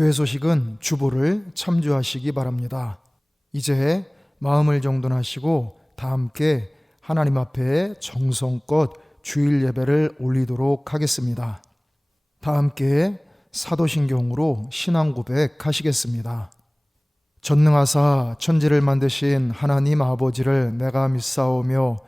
교회 소식은 주보를 참조하시기 바랍니다. 이제 마음을 정돈하시고 다 함께 하나님 앞에 정성껏 주일 예배를 올리도록 하겠습니다. 다 함께 사도신경으로 신앙 고백하시겠습니다. 전능하사 천지를 만드신 하나님 아버지를 내가 믿사오며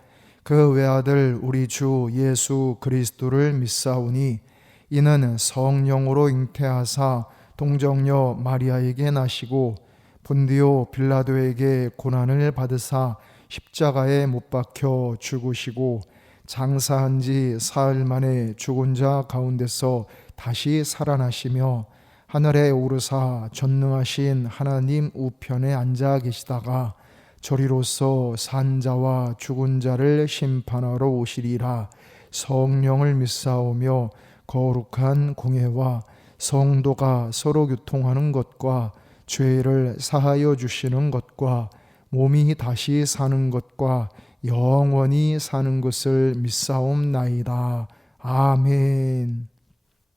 그 외아들 우리 주 예수 그리스도를 믿사오니 이는 성령으로 잉태하사 동정녀 마리아에게 나시고 본디오 빌라도에게 고난을 받으사 십자가에 못 박혀 죽으시고 장사한 지 사흘 만에 죽은 자 가운데서 다시 살아나시며 하늘에 오르사 전능하신 하나님 우편에 앉아 계시다가 저리로서 산 자와 죽은 자를 심판하러 오시리라. 성령을 믿사오며 거룩한 공예와 성도가 서로 교통하는 것과 죄를 사하여 주시는 것과 몸이 다시 사는 것과 영원히 사는 것을 믿사옵나이다. 아멘.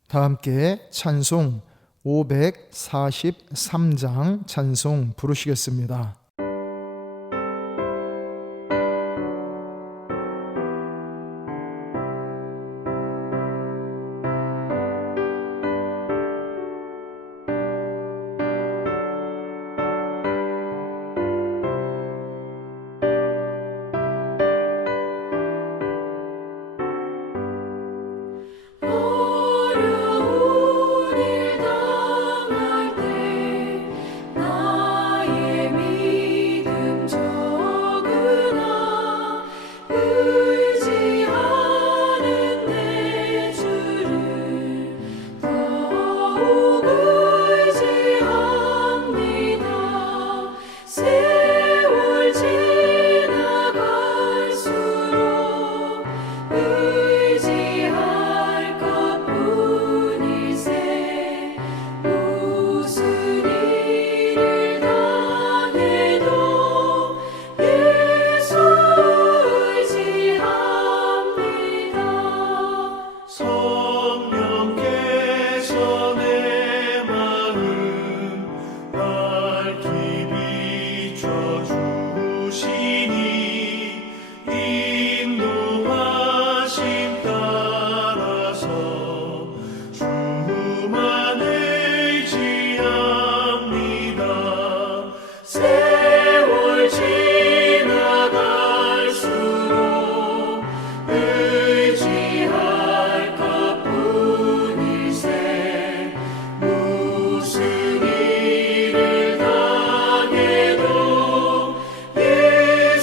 다 함께 찬송 543장 찬송 부르시겠습니다.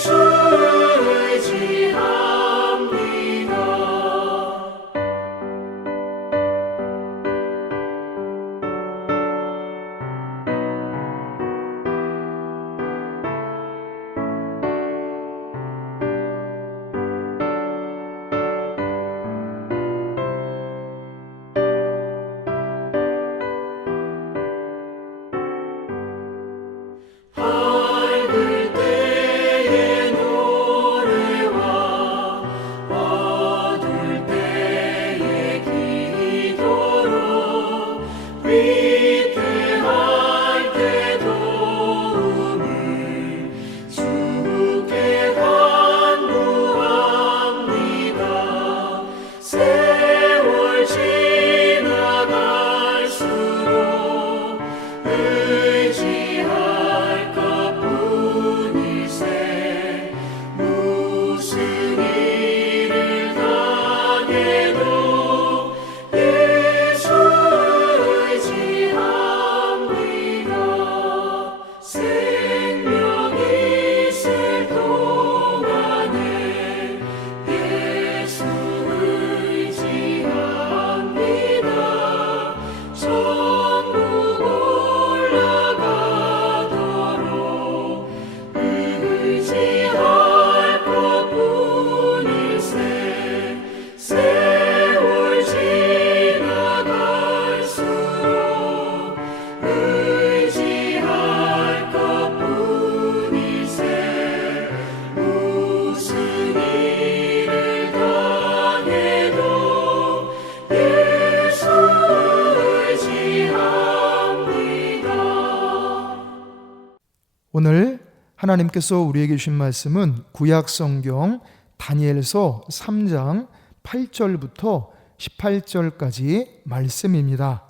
예수 의지합니다. 오늘 하나님께서 우리에게 주신 말씀은 구약성경 다니엘서 3장 8절부터 18절까지 말씀입니다.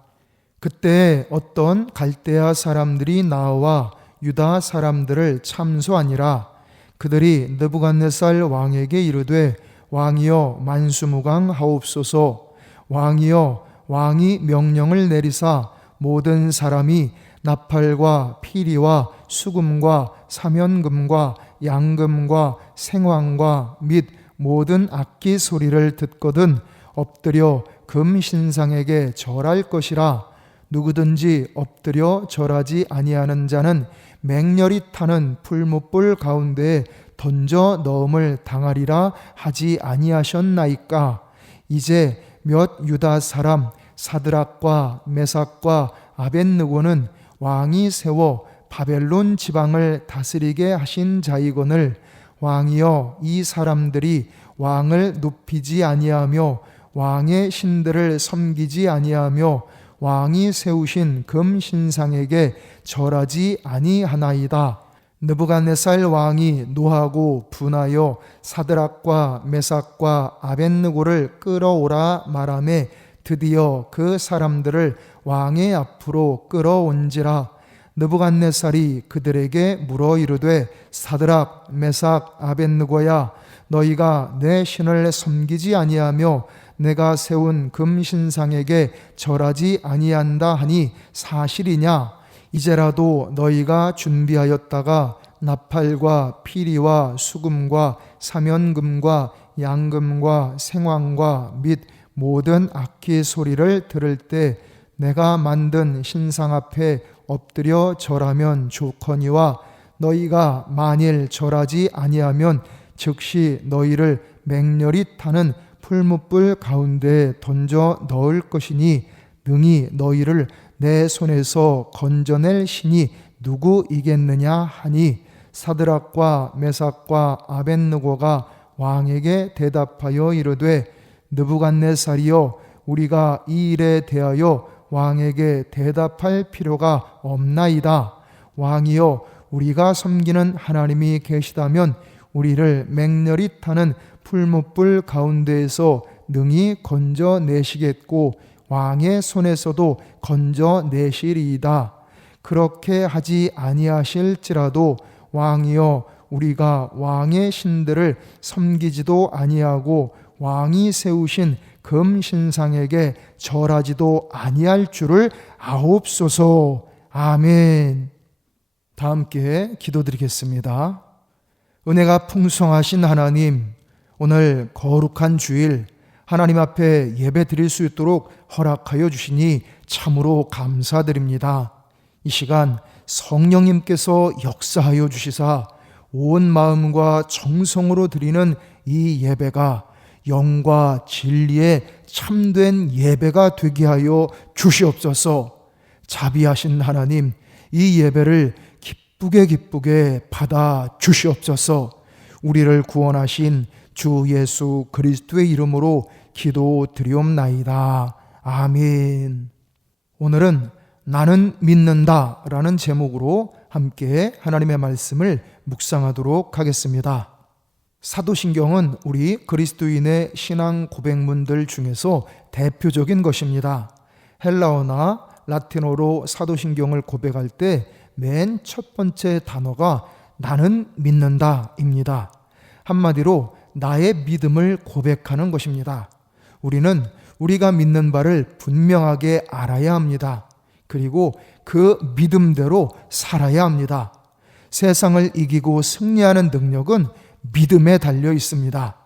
그때 어떤 갈대아 사람들이 나와 유다 사람들을 참소하니라. 그들이 느부갓네살 왕에게 이르되 왕이여 만수무강하옵소서. 왕이여 왕이 명령을 내리사 모든 사람이 나팔과 피리와 수금과 사면금과 양금과 생황과 및 모든 악기 소리를 듣거든 엎드려 금신상에게 절할 것이라. 누구든지 엎드려 절하지 아니하는 자는 맹렬히 타는 풀무불 가운데에 던져 넣음을 당하리라 하지 아니하셨나이까. 이제 몇 유다 사람 사드락과 메삭과 아벳느고는 왕이 세워 바벨론 지방을 다스리게 하신 자이거늘 왕이여 이 사람들이 왕을 눕히지 아니하며 왕의 신들을 섬기지 아니하며 왕이 세우신 금신상에게 절하지 아니하나이다. 느부갓네살 왕이 노하고 분하여 사드락과 메삭과 아벳느고를 끌어오라 말하매 드디어 그 사람들을 왕의 앞으로 끌어온지라. 느부갓네살이 그들에게 물어 이르되 사드락 메삭 아벳느고야 너희가 내 신을 섬기지 아니하며 내가 세운 금신상에게 절하지 아니한다 하니 사실이냐? 이제라도 너희가 준비하였다가 나팔과 피리와 수금과 사면금과 양금과 생황과 및 모든 악기 소리를 들을 때 내가 만든 신상 앞에 엎드려 절하면 좋거니와 너희가 만일 절하지 아니하면 즉시 너희를 맹렬히 타는 풀무불 가운데에 던져 넣을 것이니 능히 너희를 내 손에서 건져낼 신이 누구이겠느냐 하니 사드락과 메삭과 아벳느고가 왕에게 대답하여 이르되 느부갓네살이여 우리가 이 일에 대하여 왕에게 대답할 필요가 없나이다. 왕이여 우리가 섬기는 하나님이 계시다면 우리를 맹렬히 타는 풀무불 가운데에서 능히 건져내시겠고 왕의 손에서도 건져내시리이다. 그렇게 하지 아니하실지라도 왕이여 우리가 왕의 신들을 섬기지도 아니하고 왕이 세우신 금신상에게 절하지도 아니할 줄을 아옵소서. 아멘. 다 함께 기도드리겠습니다. 은혜가 풍성하신 하나님, 오늘 거룩한 주일 하나님 앞에 예배 드릴 수 있도록 허락하여 주시니 참으로 감사드립니다. 이 시간 성령님께서 역사하여 주시사 온 마음과 정성으로 드리는 이 예배가 영과 진리에 참된 예배가 되게 하여 주시옵소서. 자비하신 하나님, 이 예배를 기쁘게 받아 주시옵소서. 우리를 구원하신 주 예수 그리스도의 이름으로 기도드리옵나이다. 아멘. 오늘은 나는 믿는다 라는 제목으로 함께 하나님의 말씀을 묵상하도록 하겠습니다. 사도신경은 우리 그리스도인의 신앙 고백문들 중에서 대표적인 것입니다. 헬라어나 라틴어로 사도신경을 고백할 때 맨 첫 번째 단어가 나는 믿는다입니다. 한마디로 나의 믿음을 고백하는 것입니다. 우리는 우리가 믿는 바를 분명하게 알아야 합니다. 그리고 그 믿음대로 살아야 합니다. 세상을 이기고 승리하는 능력은 믿음에 달려 있습니다.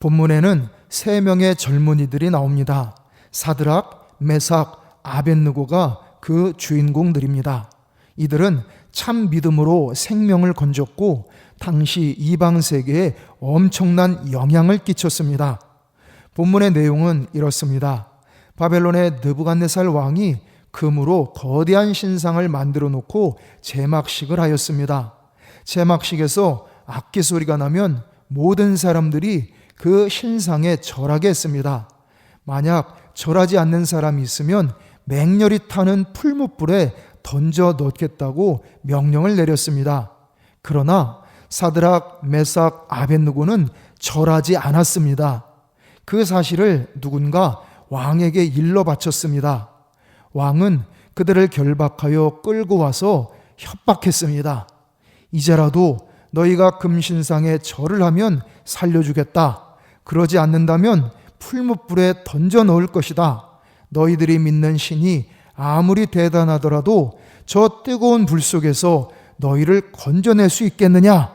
본문에는 3명의 젊은이들이 나옵니다. 사드락, 메삭, 아벳느고가 그 주인공들입니다. 이들은 참 믿음으로 생명을 건졌고 당시 이방 세계에 엄청난 영향을 끼쳤습니다. 본문의 내용은 이렇습니다. 바벨론의 느부갓네살 왕이 금으로 거대한 신상을 만들어 놓고 제막식을 하였습니다. 제막식에서 악기 소리가 나면 모든 사람들이 그 신상에 절하게 했습니다. 만약 절하지 않는 사람이 있으면 맹렬히 타는 풀무불에 던져 넣겠다고 명령을 내렸습니다. 그러나 사드락, 메삭, 아벳느고는 절하지 않았습니다. 그 사실을 누군가 왕에게 일러 바쳤습니다. 왕은 그들을 결박하여 끌고 와서 협박했습니다. 이제라도 너희가 금신상에 절을 하면 살려주겠다. 그러지 않는다면 풀무불에 던져 넣을 것이다. 너희들이 믿는 신이 아무리 대단하더라도 저 뜨거운 불 속에서 너희를 건져낼 수 있겠느냐?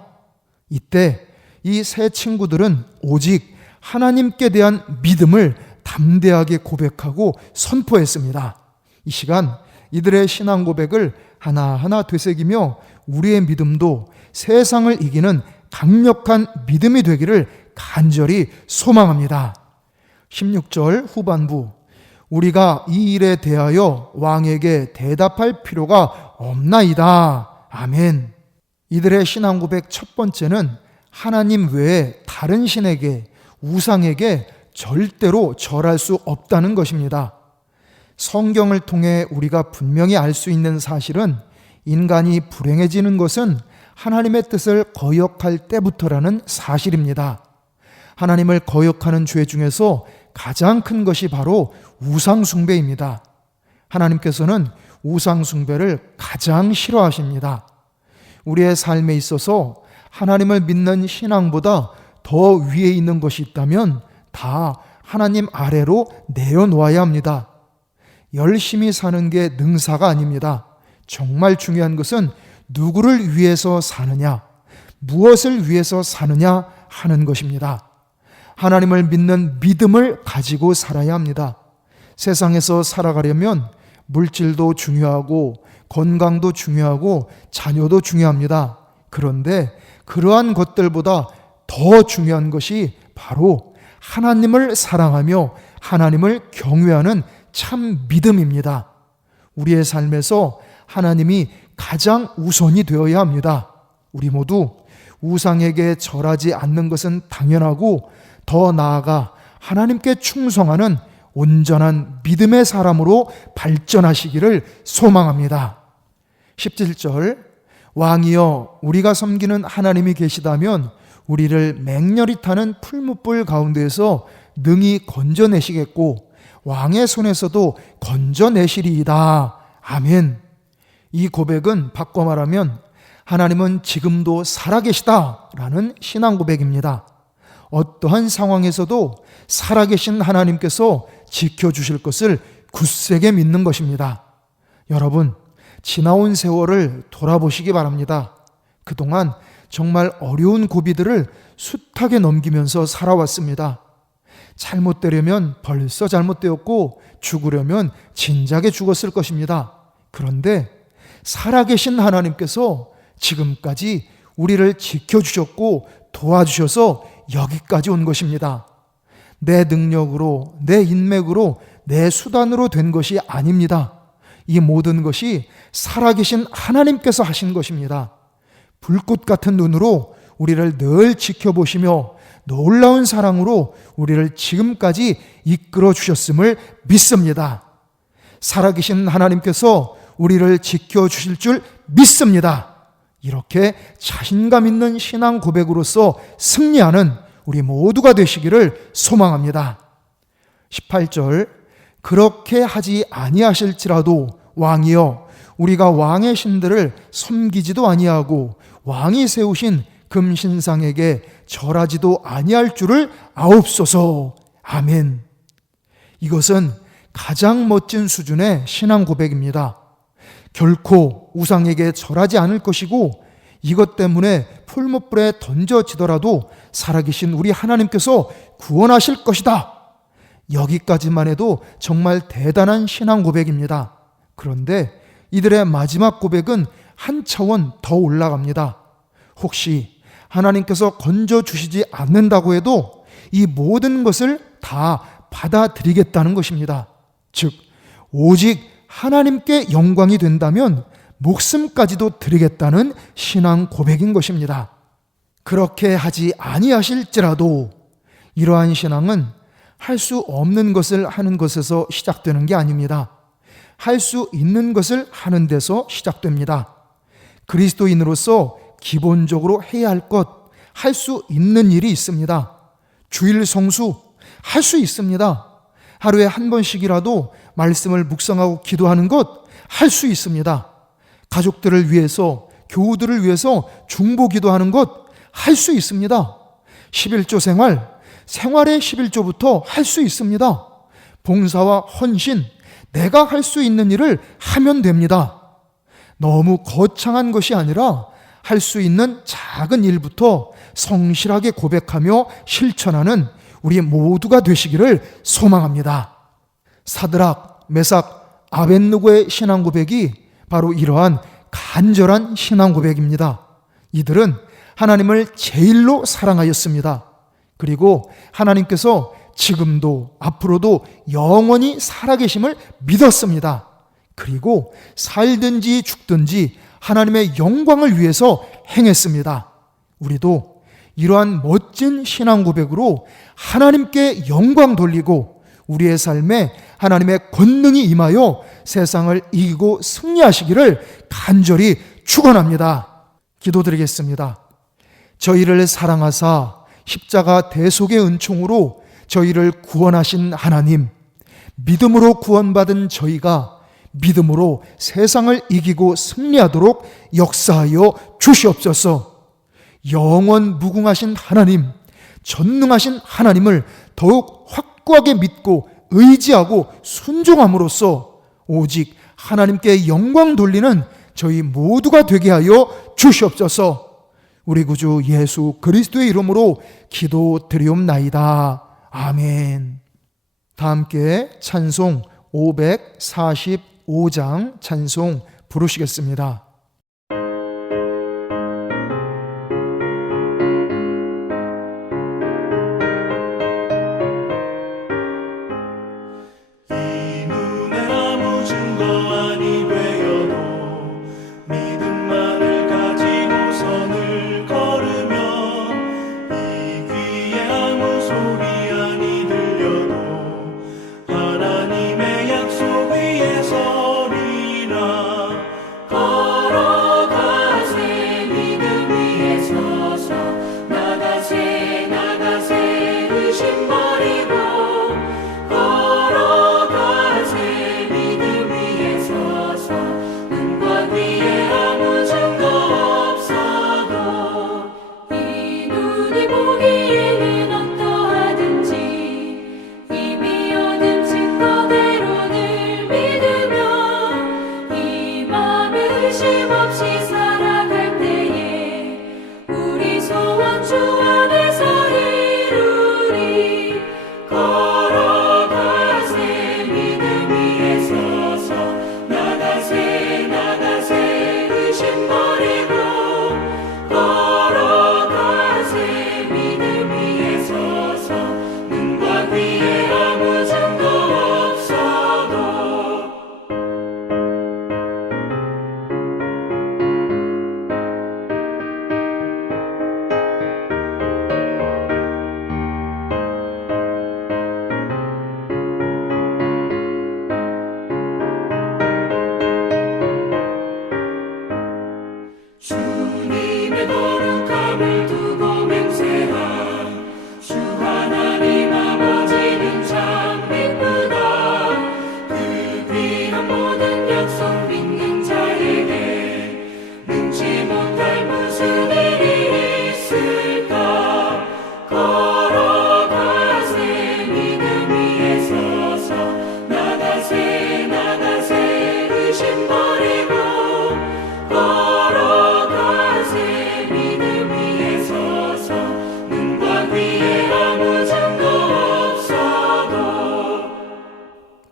이때 이 세 친구들은 오직 하나님께 대한 믿음을 담대하게 고백하고 선포했습니다. 이 시간 이들의 신앙 고백을 하나하나 되새기며 우리의 믿음도 세상을 이기는 강력한 믿음이 되기를 간절히 소망합니다. 16절 후반부, 우리가 이 일에 대하여 왕에게 대답할 필요가 없나이다. 아멘. 이들의 신앙 고백 첫 번째는 하나님 외에 다른 신에게, 우상에게 절대로 절할 수 없다는 것입니다. 성경을 통해 우리가 분명히 알 수 있는 사실은 인간이 불행해지는 것은 하나님의 뜻을 거역할 때부터라는 사실입니다. 하나님을 거역하는 죄 중에서 가장 큰 것이 바로 우상숭배입니다. 하나님께서는 우상숭배를 가장 싫어하십니다. 우리의 삶에 있어서 하나님을 믿는 신앙보다 더 위에 있는 것이 있다면 다 하나님 아래로 내어놓아야 합니다. 열심히 사는 게 능사가 아닙니다. 정말 중요한 것은 누구를 위해서 사느냐, 무엇을 위해서 사느냐 하는 것입니다. 하나님을 믿는 믿음을 가지고 살아야 합니다. 세상에서 살아가려면 물질도 중요하고 건강도 중요하고 자녀도 중요합니다. 그런데 그러한 것들보다 더 중요한 것이 바로 하나님을 사랑하며 하나님을 경외하는 참 믿음입니다. 우리의 삶에서 하나님이 가장 우선이 되어야 합니다. 우리 모두 우상에게 절하지 않는 것은 당연하고 더 나아가 하나님께 충성하는 온전한 믿음의 사람으로 발전하시기를 소망합니다. 17절, 왕이여 우리가 섬기는 하나님이 계시다면 우리를 맹렬히 타는 풀무불 가운데에서 능히 건져내시겠고 왕의 손에서도 건져내시리이다. 아멘. 이 고백은 바꿔 말하면 하나님은 지금도 살아계시다라는 신앙 고백입니다. 어떠한 상황에서도 살아계신 하나님께서 지켜주실 것을 굳세게 믿는 것입니다. 여러분, 지나온 세월을 돌아보시기 바랍니다. 그동안 정말 어려운 고비들을 숱하게 넘기면서 살아왔습니다. 잘못되려면 벌써 잘못되었고 죽으려면 진작에 죽었을 것입니다. 그런데 살아계신 하나님께서 지금까지 우리를 지켜주셨고 도와주셔서 여기까지 온 것입니다. 내 능력으로, 내 인맥으로, 내 수단으로 된 것이 아닙니다. 이 모든 것이 살아계신 하나님께서 하신 것입니다. 불꽃 같은 눈으로 우리를 늘 지켜보시며 놀라운 사랑으로 우리를 지금까지 이끌어 주셨음을 믿습니다. 살아계신 하나님께서 우리를 지켜주실 줄 믿습니다. 이렇게 자신감 있는 신앙 고백으로서 승리하는 우리 모두가 되시기를 소망합니다. 18절, 그렇게 하지 아니하실지라도 왕이여 우리가 왕의 신들을 섬기지도 아니하고 왕이 세우신 금신상에게 절하지도 아니할 줄을 아옵소서. 아멘. 이것은 가장 멋진 수준의 신앙 고백입니다. 결코 우상에게 절하지 않을 것이고 이것 때문에 풀무불에 던져지더라도 살아계신 우리 하나님께서 구원하실 것이다. 여기까지만 해도 정말 대단한 신앙 고백입니다. 그런데 이들의 마지막 고백은 한 차원 더 올라갑니다. 혹시 하나님께서 건져주시지 않는다고 해도 이 모든 것을 다 받아들이겠다는 것입니다. 즉, 오직 하나님께 영광이 된다면 목숨까지도 드리겠다는 신앙 고백인 것입니다. 그렇게 하지 아니하실지라도 이러한 신앙은 할 수 없는 것을 하는 것에서 시작되는 게 아닙니다. 할 수 있는 것을 하는 데서 시작됩니다. 그리스도인으로서 기본적으로 해야 할 것, 할 수 있는 일이 있습니다. 주일 성수 할 수 있습니다. 하루에 한 번씩이라도 말씀을 묵상하고 기도하는 것 할 수 있습니다. 가족들을 위해서, 교우들을 위해서 중보 기도하는 것 할 수 있습니다. 11조 생활의 11조부터 할 수 있습니다. 봉사와 헌신, 내가 할 수 있는 일을 하면 됩니다. 너무 거창한 것이 아니라 할 수 있는 작은 일부터 성실하게 고백하며 실천하는 우리 모두가 되시기를 소망합니다. 사드락, 메삭, 아벳느고의 신앙 고백이 바로 이러한 간절한 신앙 고백입니다. 이들은 하나님을 제일로 사랑하였습니다. 그리고 하나님께서 지금도 앞으로도 영원히 살아계심을 믿었습니다. 그리고 살든지 죽든지 하나님의 영광을 위해서 행했습니다. 우리도 이러한 멋진 신앙 고백으로 하나님께 영광 돌리고 우리의 삶에 하나님의 권능이 임하여 세상을 이기고 승리하시기를 간절히 축원합니다. 기도드리겠습니다. 저희를 사랑하사 십자가 대속의 은총으로 저희를 구원하신 하나님, 믿음으로 구원받은 저희가 믿음으로 세상을 이기고 승리하도록 역사하여 주시옵소서. 영원 무궁하신 하나님, 전능하신 하나님을 더욱 확고하게 믿고 의지하고 순종함으로써 오직 하나님께 영광 돌리는 저희 모두가 되게 하여 주시옵소서. 우리 구주 예수 그리스도의 이름으로 기도드리옵나이다. 아멘. 다 함께 찬송 545장 찬송 부르시겠습니다.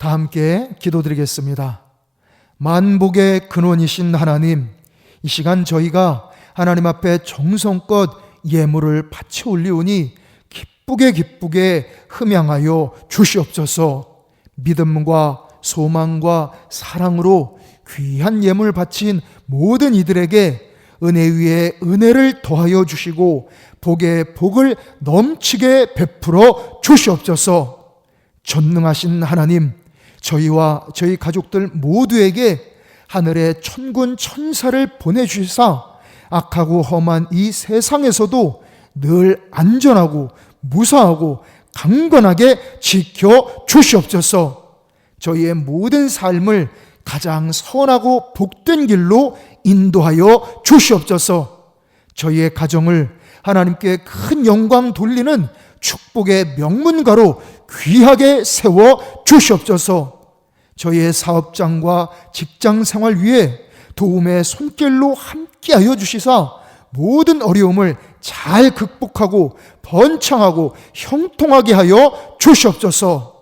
다 함께 기도드리겠습니다. 만복의 근원이신 하나님, 이 시간 저희가 하나님 앞에 정성껏 예물을 바쳐 올리오니 기쁘게 흠양하여 주시옵소서. 믿음과 소망과 사랑으로 귀한 예물 바친 모든 이들에게 은혜 위에 은혜를 더하여 주시고 복에 복을 넘치게 베풀어 주시옵소서. 전능하신 하나님, 저희와 저희 가족들 모두에게 하늘의 천군 천사를 보내주시사 악하고 험한 이 세상에서도 늘 안전하고 무사하고 강건하게 지켜 주시옵소서. 저희의 모든 삶을 가장 선하고 복된 길로 인도하여 주시옵소서. 저희의 가정을 하나님께 큰 영광 돌리는 축복의 명문가로 귀하게 세워 주시옵소서. 저희의 사업장과 직장 생활 위에 도움의 손길로 함께하여 주시사 모든 어려움을 잘 극복하고 번창하고 형통하게 하여 주시옵소서.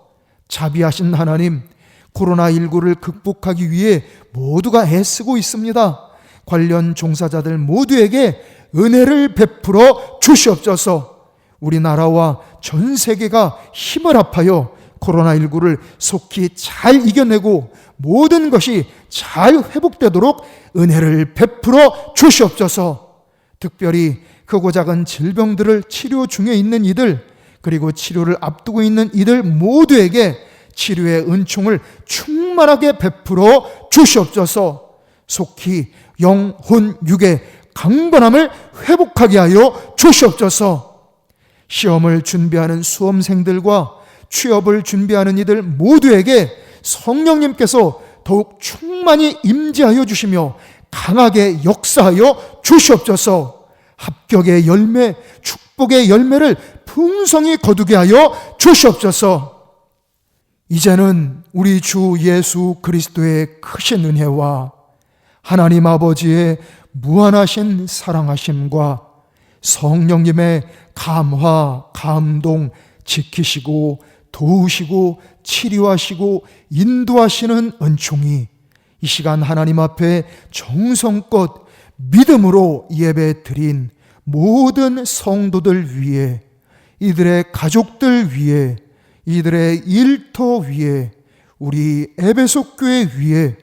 자비하신 하나님, 코로나19를 극복하기 위해 모두가 애쓰고 있습니다. 관련 종사자들 모두에게 은혜를 베풀어 주시옵소서. 우리나라와 전 세계가 힘을 합하여 코로나19를 속히 잘 이겨내고 모든 것이 잘 회복되도록 은혜를 베풀어 주시옵소서. 특별히 크고 작은 질병들을 치료 중에 있는 이들, 그리고 치료를 앞두고 있는 이들 모두에게 치료의 은총을 충만하게 베풀어 주시옵소서. 속히 영혼 육의 강건함을 회복하게 하여 주시옵소서. 시험을 준비하는 수험생들과 취업을 준비하는 이들 모두에게 성령님께서 더욱 충만히 임재하여 주시며 강하게 역사하여 주시옵소서. 합격의 열매, 축복의 열매를 풍성히 거두게 하여 주시옵소서. 이제는 우리 주 예수 그리스도의 크신 은혜와 하나님 아버지의 무한하신 사랑하심과 성령님의 감화, 감동, 지키시고 도우시고 치료하시고 인도하시는 은총이 이 시간 하나님 앞에 정성껏 믿음으로 예배 드린 모든 성도들 위에, 이들의 가족들 위에, 이들의 일터 위에, 우리 에베소 교회 위에,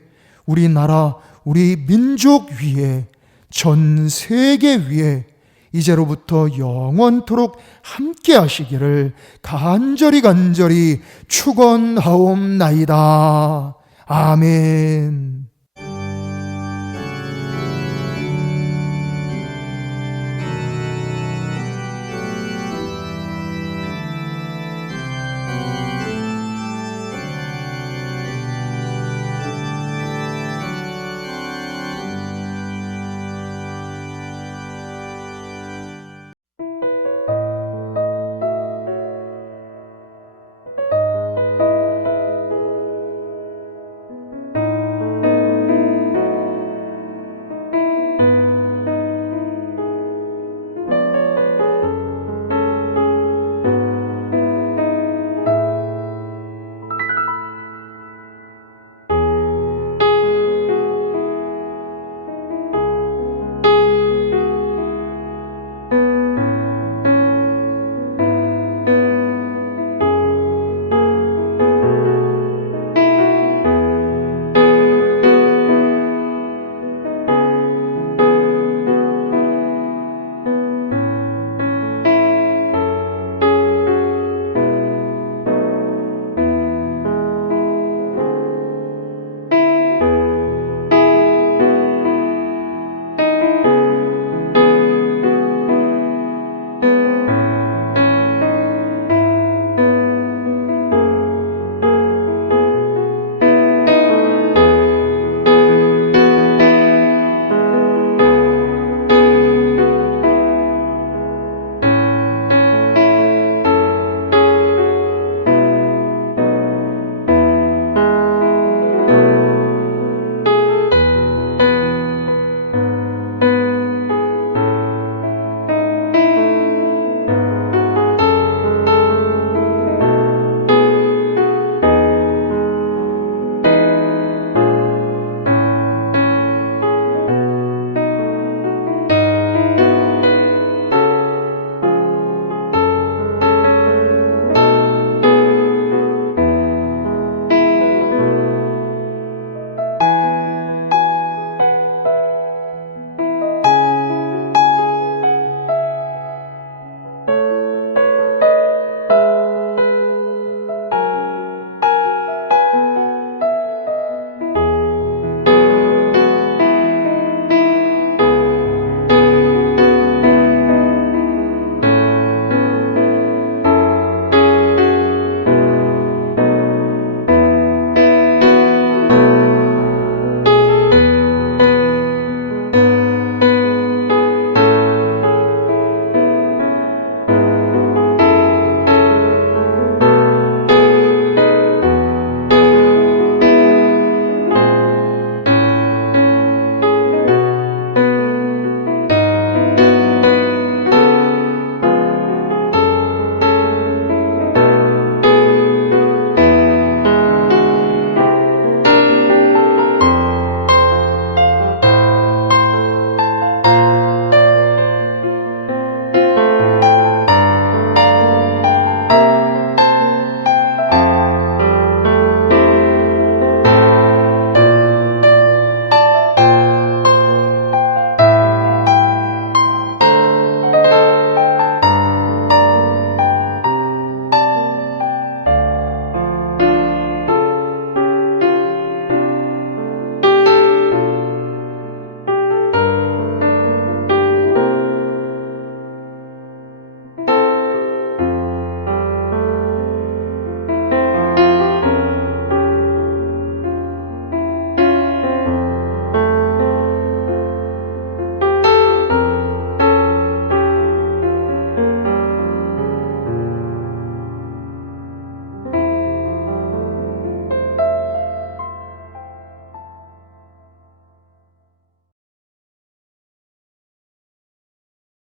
우리나라, 우리 민족 위에, 전 세계 위에 이제로부터 영원토록 함께 하시기를 간절히 축원하옵나이다. 아멘.